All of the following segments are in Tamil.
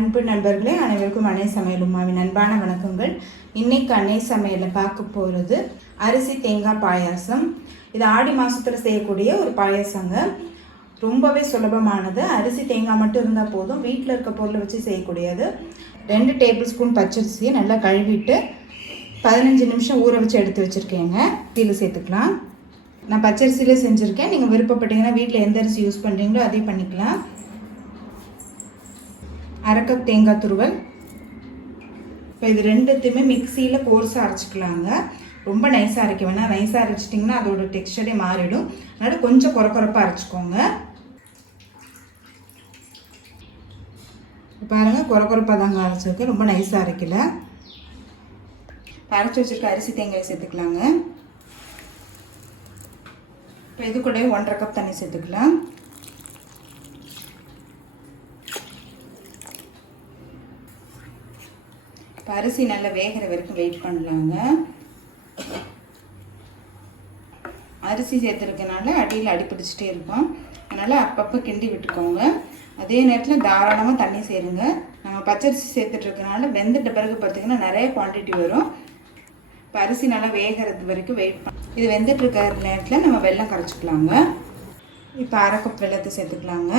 அன்பு நண்பர்களே, அனைவருக்கும் அன்னை சமையல் உமாவின் அன்பான வணக்கங்கள். இன்னைக்கு அன்னை சமையலில் பார்க்க போகிறது அரிசி தேங்காய் பாயாசம். இது ஆடி மாதத்தில் செய்யக்கூடிய ஒரு பாயாசங்க. ரொம்பவே சுலபமானது. அரிசி தேங்காய் மட்டும் இருந்தால் போதும். வீட்டில் இருக்க பொருளை வச்சு செய்யக்கூடியது. 2 டேபிள் ஸ்பூன் பச்சரிசியை நல்லா கழுவிட்டு 15 நிமிஷம் ஊற வச்சு எடுத்து வச்சுருக்கேங்க. கீழே சேர்த்துக்கலாம். நான் பச்சரிசியிலே செஞ்சுருக்கேன். நீங்கள் விருப்பப்பட்டீங்கன்னா வீட்டில் எந்த அரிசி யூஸ் பண்ணுறீங்களோ அதே பண்ணிக்கலாம். 1/2 கப் தேங்காய் துருவல். இப்போ இது ரெண்டுத்தையுமே மிக்சியில் கோர்ஸாக அரைச்சிக்கலாங்க. ரொம்ப நைஸாக அரைக்க வேணாம். நைஸாக அரைச்சிட்டிங்கன்னா அதோட டெக்ஸ்டரே மாறிடும். அதனால் கொஞ்சம் குறப்பாக அரைச்சிக்கோங்க. பாருங்கள், குறப்பாக தாங்க அரைச்சிருக்கேன். ரொம்ப நைஸாக அரைக்கல. அரைச்சி வச்சுருக்க அரிசி தேங்காய் சேர்த்துக்கலாங்க. இப்போ இது கூட 1/2 கப் தண்ணி சேர்த்துக்கலாம். இப்போ அரிசி நல்லா வேகிற வரைக்கும் வெயிட் பண்ணலாங்க. அரிசி சேர்த்துருக்கனால அடியில் அடிப்பிடிச்சிட்டே இருக்கும். அதனால் அப்பப்போ கிண்டி விட்டுக்கோங்க. அதே நேரத்தில் தாராளமாக தண்ணி சேருங்க. நம்ம பச்சரிசி சேர்த்துட்ருக்கனால வெந்துட்ட பிறகு பார்த்திங்கன்னா நிறைய குவான்டிட்டி வரும். இப்போ அரிசி நல்லா வேகிறது வரைக்கும் வெயிட் பண்ண. இது வெந்துட்டு இருக்கிற நேரத்தில் நம்ம வெல்லம் கரைச்சிக்கலாங்க. இப்போ 1/2 கப் வெல்லத்தை சேர்த்துக்கலாங்க.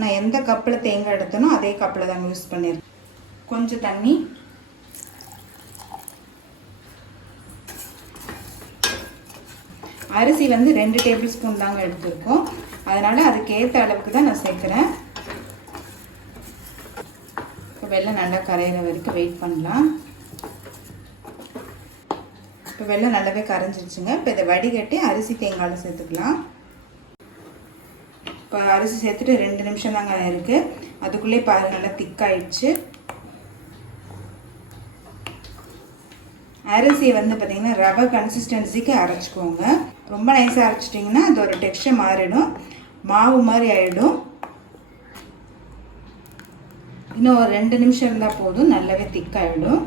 நான் எந்த கப்பில் தேங்காய் எடுத்தனோ அதே கப்பில் தாங்க யூஸ் பண்ணியிருக்கேன். கொஞ்சம் தண்ணி, அரிசி 2 டேபிள் ஸ்பூன் தாங்க எடுத்துருக்கோம். அதனால் அதுக்கேற்ற அளவுக்கு தான் நான் சேர்க்குறேன். இப்போ வெல்லம் நல்லா கரையிற வரைக்கும் வெயிட் பண்ணலாம். இப்போ வெல்லம் நல்லாவே கரைஞ்சிருச்சுங்க. இப்போ இதை வடிகட்டி அரிசி தேங்காயில் சேர்த்துக்கலாம். இப்போ அரிசி சேர்த்துட்டு 2 நிமிஷம் தாங்க இருக்குது. அதுக்குள்ளே பாருங்கள் நல்லா திக்காயிடுச்சு. அரிசி பார்த்திங்கன்னா ரவை கன்சிஸ்டன்சிக்கு அரைச்சிக்கோங்க. ரொம்ப நைஸாக அரைச்சிட்டிங்கன்னா அதோட டெக்ஸ்டர் மாறிடும், மாவு மாதிரி ஆகிடும். இன்னும் ஒரு 2 நிமிஷம் இருந்தால் போதும், நல்லாவே திக்காகிடும்.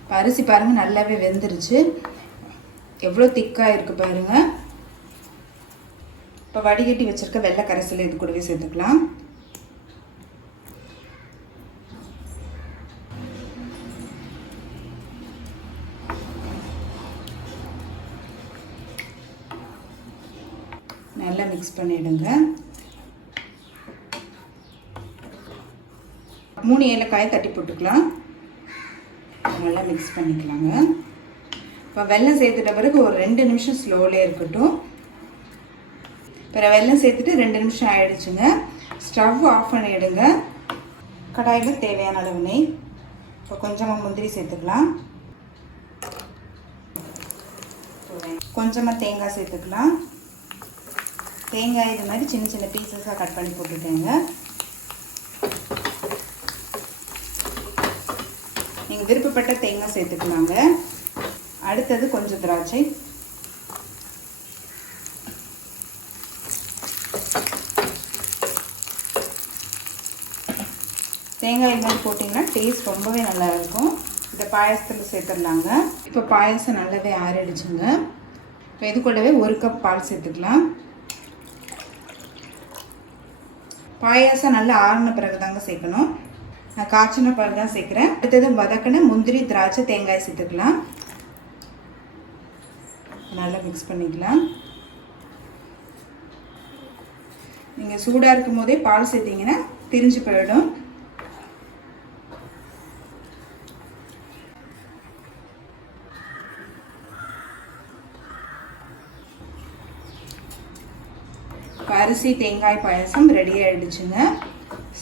இப்போ அரிசி பாருங்கள் நல்லாவே வெந்துருச்சு. எவ்வளோ திக்காக இருக்குது பாருங்கள். இப்போ வடிகட்டி வச்சுருக்க வெள்ளை கரைசல் இது கூடவே சேர்த்துக்கலாம். நல்லா மிக்ஸ் பண்ணிவிடுங்க. 3 ஏலக்காயை தட்டி போட்டுக்கலாம். நல்லா மிக்ஸ் பண்ணிக்கலாங்க. இப்போ வெல்லம் சேர்த்துட்ட பிறகு ஒரு 2 நிமிஷம் ஸ்லோலே இருக்கட்டும். இப்போ வெல்லம் சேர்த்துட்டு 2 நிமிஷம் ஆகிடுச்சுங்க. ஸ்டவ் ஆஃப் பண்ணிவிடுங்க. கடாயில் தேவையான அளவு நெய். இப்போ கொஞ்சமாக முந்திரி சேர்த்துக்கலாம். கொஞ்சமாக தேங்காய் சேர்த்துக்கலாம். தேங்காய் இது மாதிரி சின்ன சின்ன பீசஸாக கட் பண்ணி போட்டுட்டேங்க. நீங்கள் விருப்பப்பட்ட தேங்காய் சேர்த்துக்கலாங்க. அடுத்தது கொஞ்சம் திராட்சை. தேங்காய் இது மாதிரி போட்டிங்கன்னா டேஸ்ட் ரொம்பவே நல்லா இருக்கும். இந்த பாயாசத்தில் சேர்த்துடலாங்க. இப்போ பாயாசம் நல்லாவே ஆறிடுச்சுங்க. இப்போ இது கூடவே 1 கப் பால் சேர்த்துக்கலாம். பாயாசம் நல்லா ஆறின பிறகு தாங்க சேர்க்கணும். நான் காய்ச்சின பிறகு தான் சேர்க்குறேன். அடுத்தது வதக்கின முந்திரி, திராட்சை, தேங்காய் சேர்த்துக்கலாம். நல்லா மிக்ஸ் பண்ணிக்கலாம். நீங்கள் சூடாக இருக்கும் போதே பால் சேர்த்திங்கன்னா திரிஞ்சு போயிடும். அரிசி தேங்காய் பாயாசம் ரெடி ஆகிடுச்சுங்க.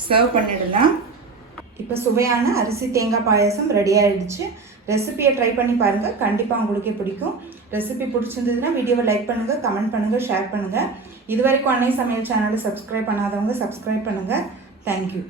சர்வ் பண்ணிடலாம். இப்போ சுவையான அரிசி தேங்காய் பாயாசம் ரெடி ஆகிடுச்சு. ரெசிபியை ட்ரை பண்ணி பாருங்கள். கண்டிப்பாக உங்களுக்கே பிடிக்கும். ரெசிபி பிடிச்சிருந்ததுன்னா வீடியோவை லைக் பண்ணுங்கள், கமெண்ட் பண்ணுங்கள், ஷேர் பண்ணுங்கள். இது வரைக்கும் அன்னை சமையல் சேனலை சப்ஸ்கிரைப் பண்ணாதவங்க சப்ஸ்கிரைப் பண்ணுங்கள். தேங்க்யூ.